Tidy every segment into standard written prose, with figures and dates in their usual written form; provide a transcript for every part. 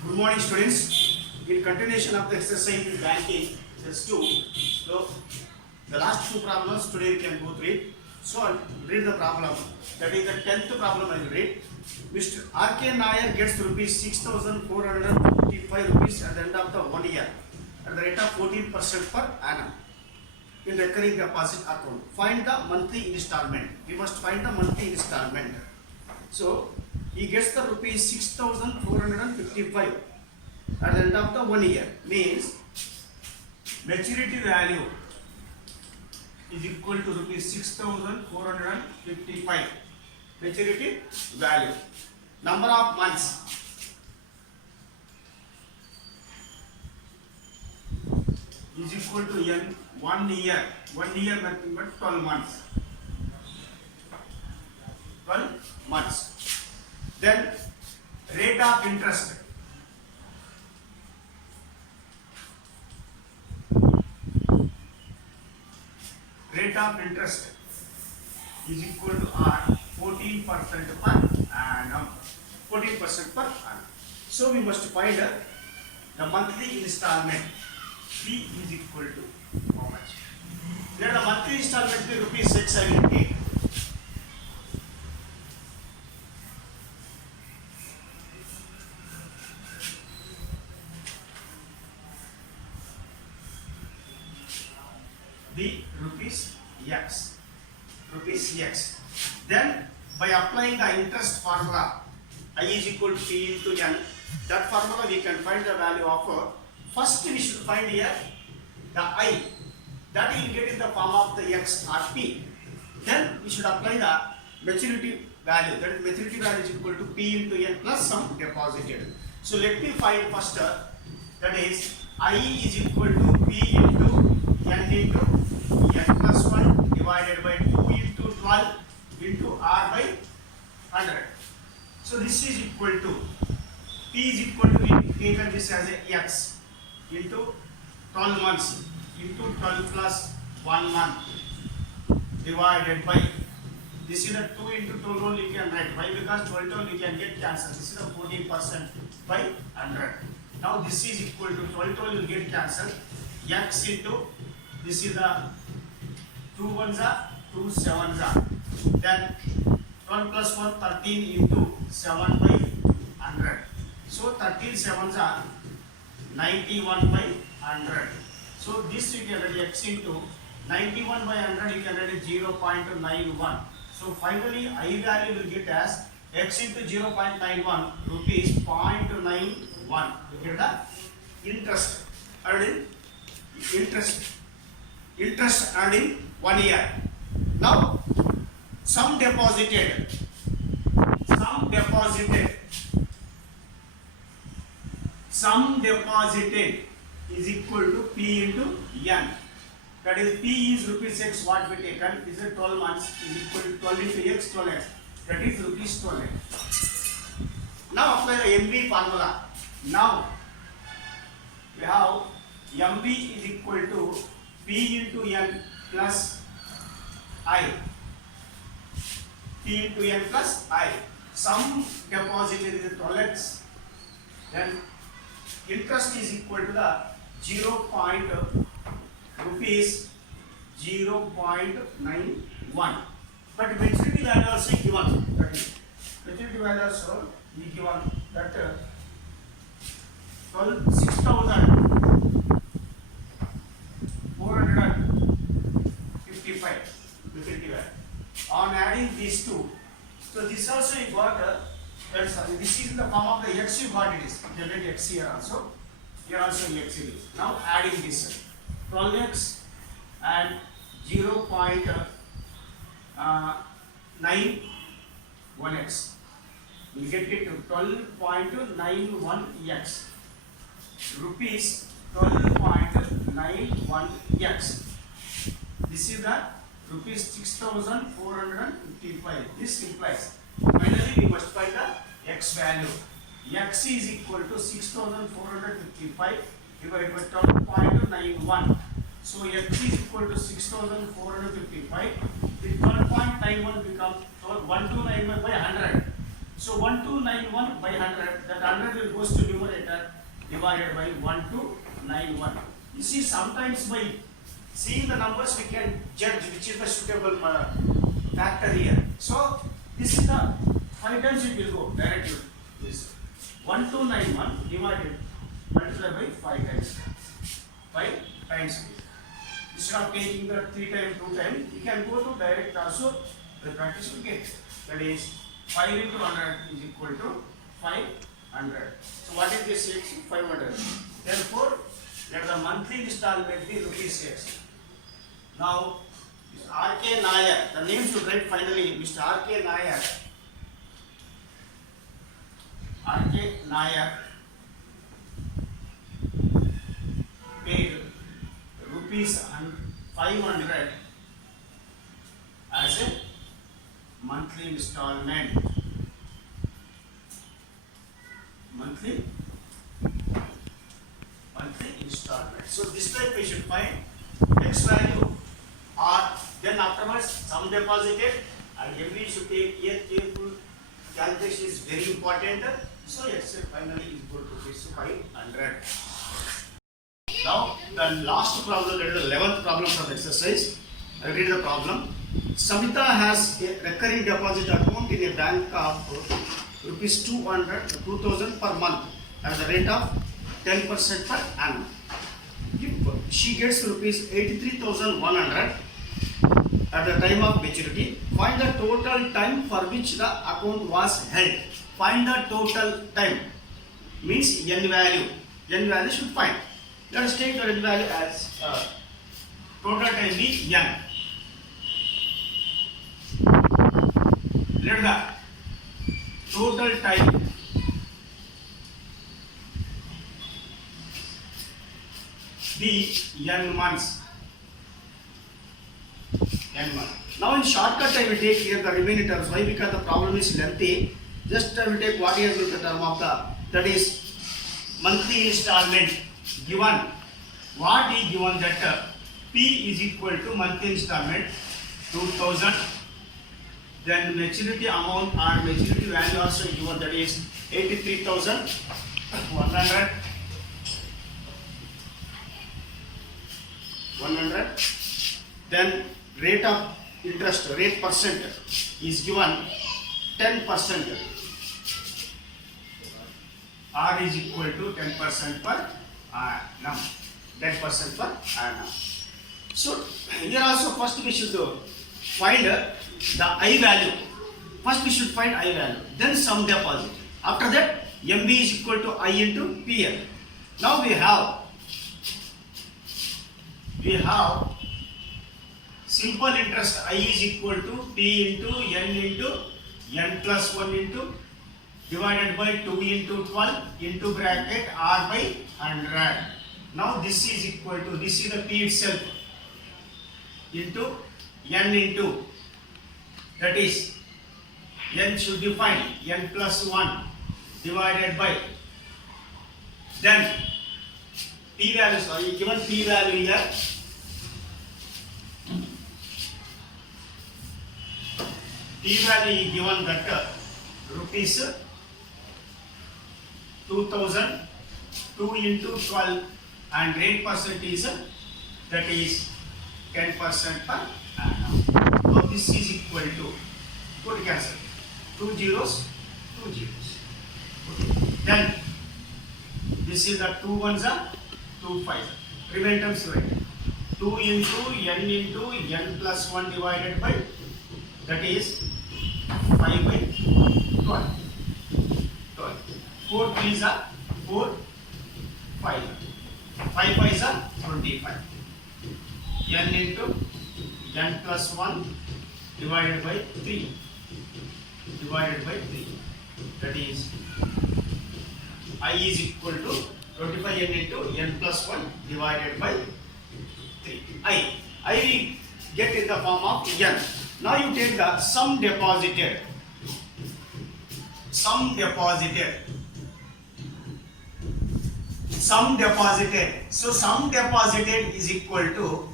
Good morning, students. In continuation of the exercise in banking, test 2. So, the last two problems today we can go through it. So, I'll read the problem. That is the 10th problem I will read. Mr. R.K. Nair gets rupees 6,455 rupees at the end of the 1 year at the rate of 14% per annum in recurring deposit account. Find the monthly installment. We must find the monthly installment. So, he gets the rupees 6,455 at the end of the 1 year. Means maturity value is equal to rupees 6,455. Maturity value. Number of months is equal to n 1 year. 1 year nothing but 12 months. 12 months. Then rate of interest. Rate of interest is equal to R 14% per annum. 14% per annum. So we must find the monthly installment. P is equal to how much? Then the monthly installment is rupees 6 I will take. The rupees X. Then by applying the interest formula, I is equal to P into N, that formula we can find the value of, first we should find here the I, that we will get in the form of the X or P. Then we should apply the maturity value, that is maturity value is equal to P into N plus some deposited. So let me find first, that is I is equal to P into N into N plus 1 divided by 2 into 12 into R by 100. So this is equal to, P is equal to, we taken this as a X into 12 months into 12 plus 1 month divided by, this is a 2 into 12 only you can write. Why? Because 12 you can get cancelled. This is a 14% by 100. Now this is equal to 12 will get cancelled. X into, this is the 2 ones are 2 sevens are. Then 12 plus 1 13 into 7 by 100. So 13 sevens are 91 by 100. So this you can write X into 91 by 100 you can write 0.91. So finally I value will get as X into 0.91 rupees 0.91. You get the interest earned interest earned in 1 year. Now sum deposited is equal to P into N. That is P is rupees X, what we taken is a 12 months is equal to 12 into X 12X, that is rupees 12X. Now apply the MB formula. Now we have MB is equal to P into N plus I. P into N plus I. Sum deposited is 12X. Then interest is equal to the 0.91. But maturity value also given. That is, maturity value also is given that 6,455 maturity value. On adding these two, so this also you got, this is in the form of the X you got it is, generate X here also X it is. Now adding this 12X and 0.91X, we get it to 12.91X, rupees 12.91X. This is the rupees 6,455. This implies finally we must find the X value. X is equal to 6,455 divided by 12.91. So X is equal to 6,455. The 12.91 becomes 1291 by 100. So 1291 1291 by 100, that 100 will goes to numerator divided by 1291. You see, sometimes by seeing the numbers we can judge which is the suitable factor here. So this is the 5 times it will go directly. This 1291 divided multiplied by 5 times. 5 times. Instead of taking the 3 times, 2 times, you can go to direct also. The practice will get. That is 5 into 100 is equal to 500. So what is this? 500. Therefore, let the monthly installment be rupees 6. Now, Mr. R.K. Nair, the name should write finally, Mr. R.K. Nair. R.K. Nair paid rupees 500 as a monthly installment. Monthly installment. So this time we should find X value, or then afterwards sum deposited, and every should take here careful calculation is very important. So X finally is equal to 500. Now the last problem, that is the 11th problem of the exercise. I read the problem. Samita has a recurring deposit account in a bank of rupees 2000 per month at the rate of 10% per annum. If she gets rupees 83,100 at the time of maturity, find the total time for which the account was held. Find the total time means n value. N value should find. Let us take the n value as total time be n. Let the total time be n months. N months. Now in shortcut I will take here the remaining terms. Why? Because the problem is lengthy. Just I will take what is the term of the, that is monthly installment given. What is given that P is equal to monthly installment 2000. Then maturity amount or maturity value also given, that is 83,100. 100. Then rate of interest, rate percent is given 10%. R is equal to 10% per annum. 10% per annum. So here also first we should find the I value. First we should find I value. Then sum deposit. After that MB is equal to I into PL. Now we have simple interest. I is equal to P into N plus 1 into divided by 2 into 12 into bracket R by 100. Now this is equal to, this is the P itself, into N into, that is N should be defined N plus 1 divided by, then P value, sorry, given P value here, P value is given that rupees 2000, 2 into 12 and rate percentage, that is 10% per annum. So this is equal to, put cancel, 2 zeros, 2 zeros. Okay. Then this is the 2 ones are 2 5s. Remain terms right. 2 into N plus 1 divided by, that is 5 by 12. 4 3s are 4, 5. 5 5s are 25. N into N plus 1 divided by 3. Divided by 3. That is I is equal to 25 N into N plus 1 divided by 3. I will get in the form of N. Now you take the sum deposited. Sum deposited. Sum deposited. So sum deposited is equal to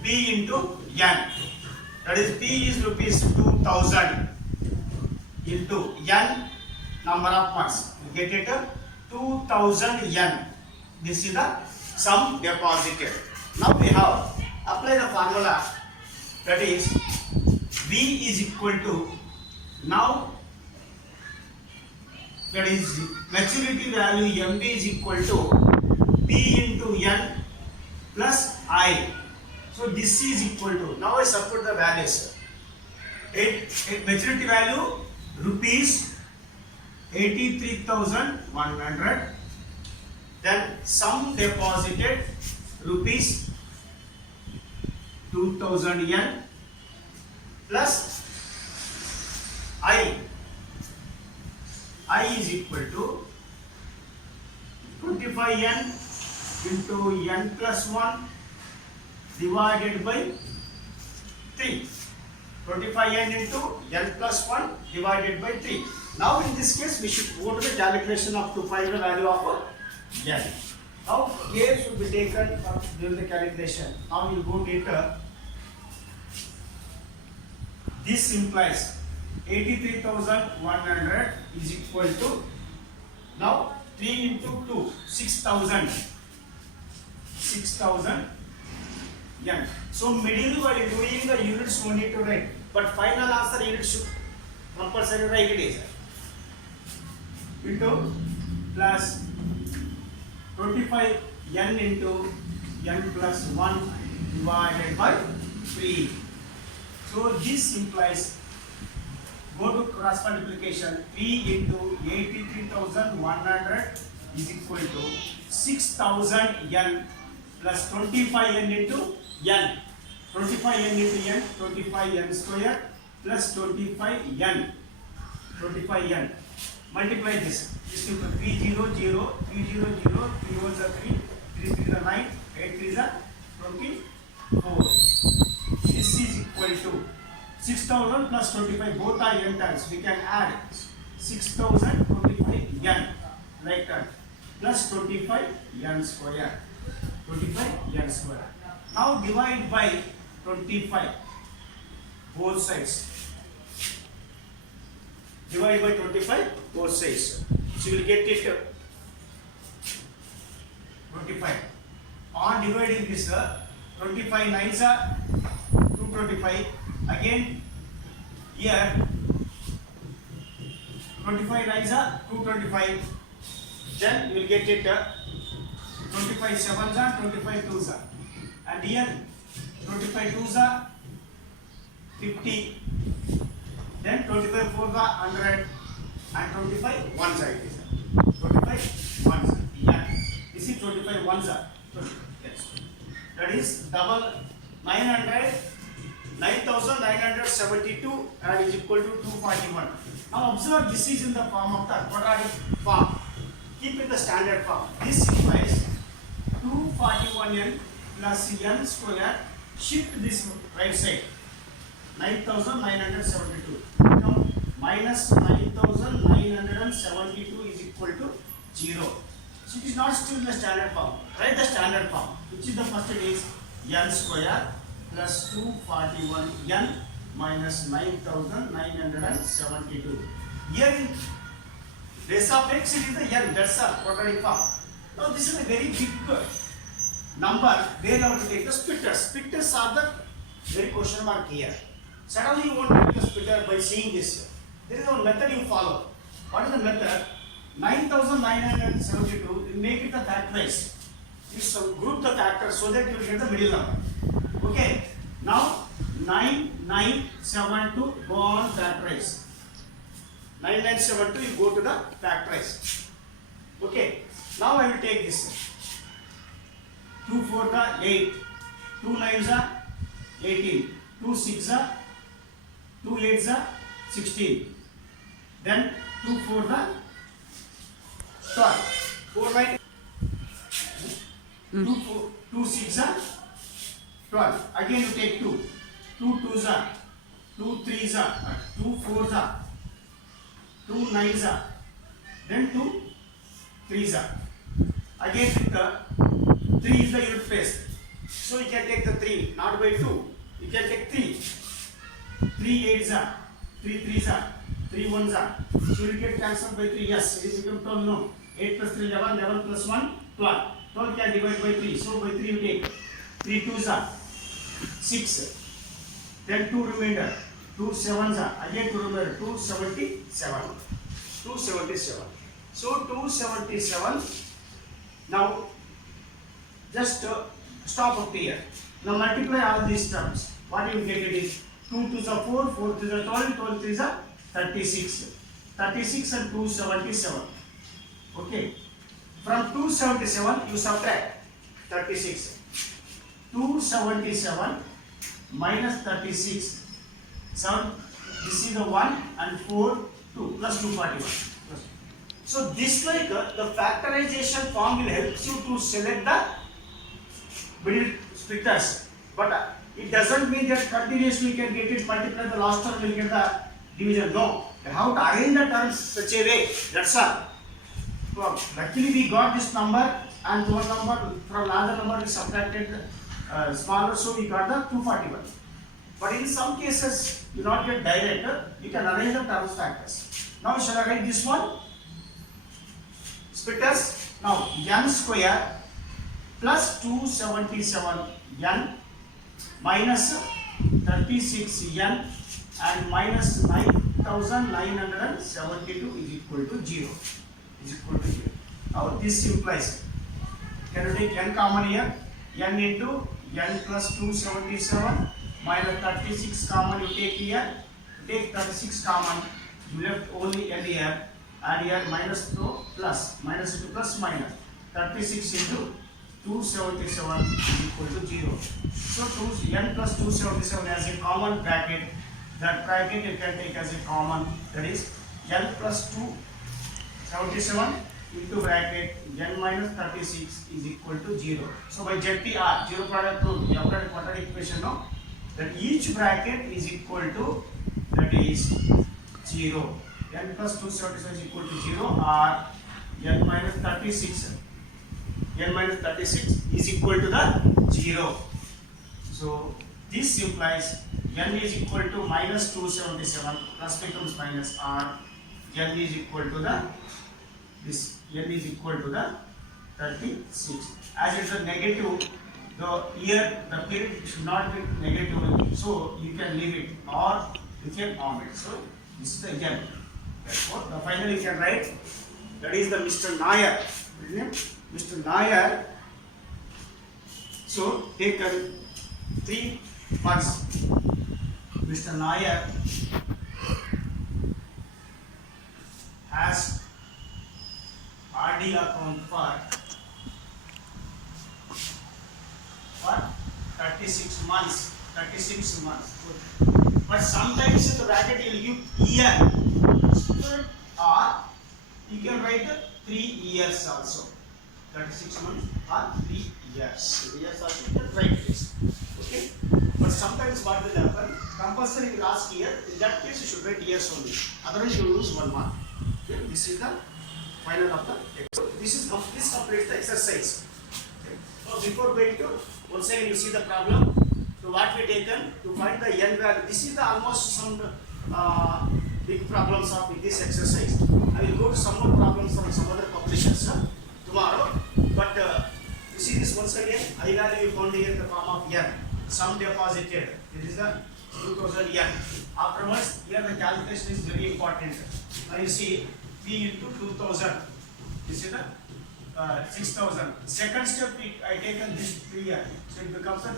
P into N. That is P is rupees 2000 into N number of months. You get it 2000 yen. This is the sum deposited. Now we have apply the formula, that is V is equal to, now that is maturity value MB is equal to P into N plus I. So this is equal to, now I substitute the values. Maturity value rupees 83,100. Then sum deposited rupees 2000 yen plus I is equal to 25 yen into n plus 1 divided by 3. 25 yen into n plus 1 divided by 3. Now in this case we should go to the calculation of to find the value of n. Now care should be taken during the calculation. Now you go later. This implies 83,100 is equal to, now 3 into 2, 6,000 yen. So middle while doing the units no need to write, but final answer unit should compulsory write it is into plus 25 yen into n plus 1 divided by 3. So this implies, go to cross multiplication, 3 into 83,100 is equal to 6,000 yen plus 25 yen into n. 25 yen into n, 25 yen square plus 25 yen. 25 yen. Multiply this. This is 300, 300, 3 1s are 3, 3 3s are 9, 8 3s are 24. This is equal to 6,000 plus 25, both are yen terms. We can add 6,025 yen like that plus 25 yen square. 25 yen square. Now divide by 25 both sides. Divide by 25 both sides. So you will get it 25. On dividing this, 25 nines are 225. Again here 25 nines are 225. Then you will get it 25 sevens are 25 twos are. And here 25 twos are 50. Then 25 fours are 100. And 25 ones are it is. 25 ones are. Yeah. This is 25 ones are. Yes. That is double 900. 9,972 and is equal to 241. Now observe, this is in the form of the quadratic form. Keep in the standard form. This implies 241n plus n square. Shift this right side. 9,972. Now minus 9,972 is equal to 0. So it is not still the standard form. Write the standard form. Which is the first, it is n square plus 241 n minus 9,972. Here in place of x it is the n, that's a quadratic form. Now this is a very big number where you have to take the splitters. Splitters are the very question mark here. Suddenly you want to take the splitter by seeing this. There is a method you follow. What is the method? 9,972, you make it the factorize. You group the factors so that you will get the middle number. Okay, now 9972 go on factorize. 9972 you go to the factorize. Okay, now I will take this. 2 4 the 8, 2 9s are 18, 2 6 are 2 8s are 16. Then 2 4 the 12, 4 9. 2 6 are 12. Again you take 2. 2 2s are 2 3s are 2 4s are 2 9s are. Then 2 3s are. Again with the 3 is the unit place. So you can take the 3 not by 2. You can take 3. 3 8s are 3 3s are 3 ones are. So you will get cancelled by 3. Yes, it become 12. No. 8 plus 3 11. 11 plus 1 12. 12 can divide by 3. So by 3 you take 3 twos are 6. Then 2 remainder. 2 sevens are again 2 remainder. 277. 277. So 277. Now just stop up here. Now multiply all these terms. What you get it is 2 to the 4, 4 to the 12, 12 to the 36. 36 and 277. Okay. From 277 you subtract 36. 277 minus 36. 7. This is the 1 and 4, 2 plus 241. So this like the factorization form will help you to select the middle splitters, but it doesn't mean that continuously you can get it multiply the last term will get the division. No, you have to arrange the terms such a way. That's all. So luckily we got this number and one number from another number we subtracted smaller, so we got the 241. But in some cases you not get direct, you can arrange the terms factors. Now shall I write this one? Splitters. Now n square plus 277 n minus 36 n and minus 9972 is equal to 0. Now this implies, can you take n common here? N into n plus 277 minus 36 common you take here. Take 36 common, you left only n here. Add here minus 2 plus, minus into plus minus 36 into 277 is equal to 0. So n plus 277 as a common bracket. That bracket you can take as a common, that is n plus 277 into bracket n minus 36 is equal to 0. So by ZPR, 0 product rule, you have got a quadratic equation, no? That each bracket is equal to, that is 0. N plus 277 is equal to 0 or n minus 36. N minus 36 is equal to the 0. So this implies n is equal to minus 277 plus becomes minus r. N is equal to the this n is equal to the 36. As it is a negative, the period should not be negative, so you can leave it or you can omit. So this is the n. Therefore, the final you can write, that is the Mr. Nair. Mr. Nair. So take 3 months. Mr. Nair has RD account for 36 months. 36 months. But sometimes in the bracket he will give year. Or you can write 3 years also. 36 months or 3 years. 3 years also you can write this. Okay. But sometimes what will happen? Compulsory will ask year. In that case you should write years only. Otherwise you will lose 1 mark. Okay. This is the final of the exercise. This completes the exercise. Okay. So before going to, once again you see the problem. So what we taken to find the n value. This is the almost some big problems of this exercise. I will go to some more problems from some other publications tomorrow. But you see this once again. I value you found here in the form of n. Sum deposited. This is the 2000 n. Afterwards, here the calculation is very important. Now you see P into 2000. This is the 6000. Second step, I taken this 3 here. So it becomes a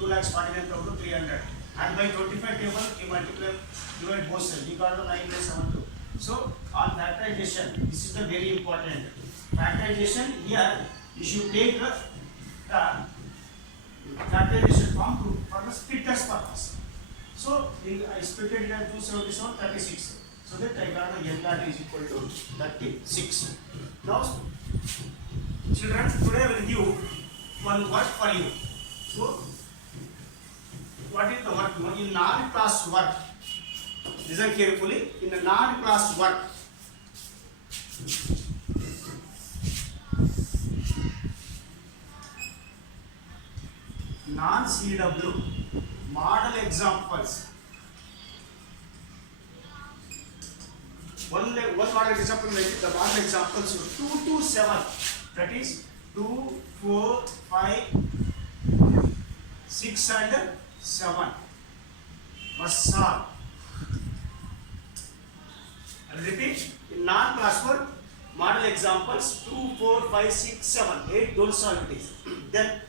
2,49,300. And by 25 table, you multiply, divide both sides. You got the 9,72. So on factorization, this is the very important. Factorization here, you should take the factorization form for the splitters purpose. So I split it into 277, 36. So that I got the n value is equal to 36. Now, children, today I will give one work for you. So, what is the work? In non-class work, listen carefully. In the non-class work, non-CW model examples. one model example, make the model examples 2 to 7. That is 2, 4, 5, 6 and 7. Must solve. I'll repeat. In non-class work, model examples 2, 4, 5, 6, 7, 8. Don't solve it. Then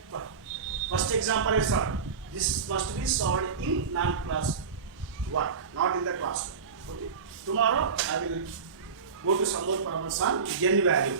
first example is solved. This must be solved in non-class work, not in the classroom. Okay. Tomorrow I will go to some more problems on n value.